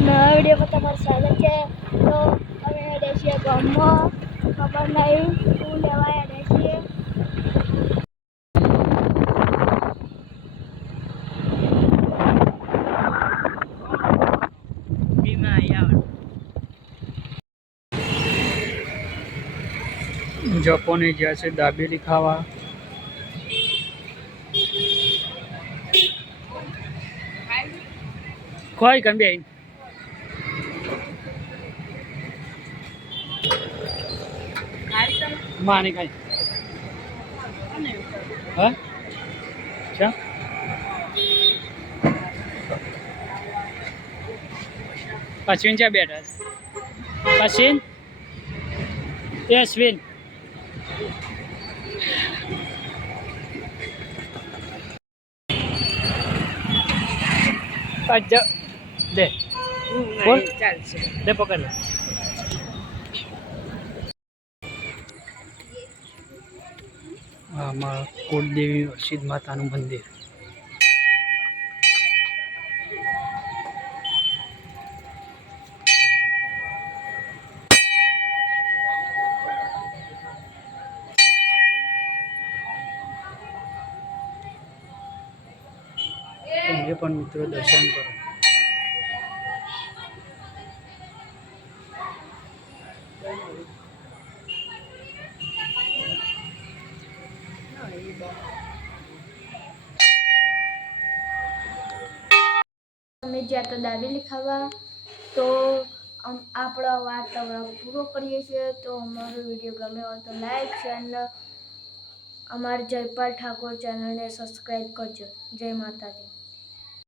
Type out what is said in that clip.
નવા વિડીયોમાં તમારું સ્વાગત છે। તો અમે હેડે છીએ ગામમાં, ખબર નહીં શું લેવા હેડે છીએ। જપોને જ્યાં છે દાબેલી ખાવા। કોઈ ગમે માને કઈ હા અચ્છા અશ્વિન ક્યાં બેઠા છે? અશ્વિન એ અશ્વિન દે બોલ ચાલશે દે પકડ લે। આમાં કુળદેવી સિદ્ધ માતાનું મંદિર। તમે પણ મિત્રો દર્શન કરો। અમે જ્યાં તો દાબેલી ખાવા, તો આપણો વાર્તાવરણ પૂરો કરીએ છીએ। તો અમારો વિડીયો ગમે હોય તો લાઈક શેર અને અમારી જયપાલ ઠાકોર ચેનલને સબસ્ક્રાઈબ કરજો। જય માતાજી।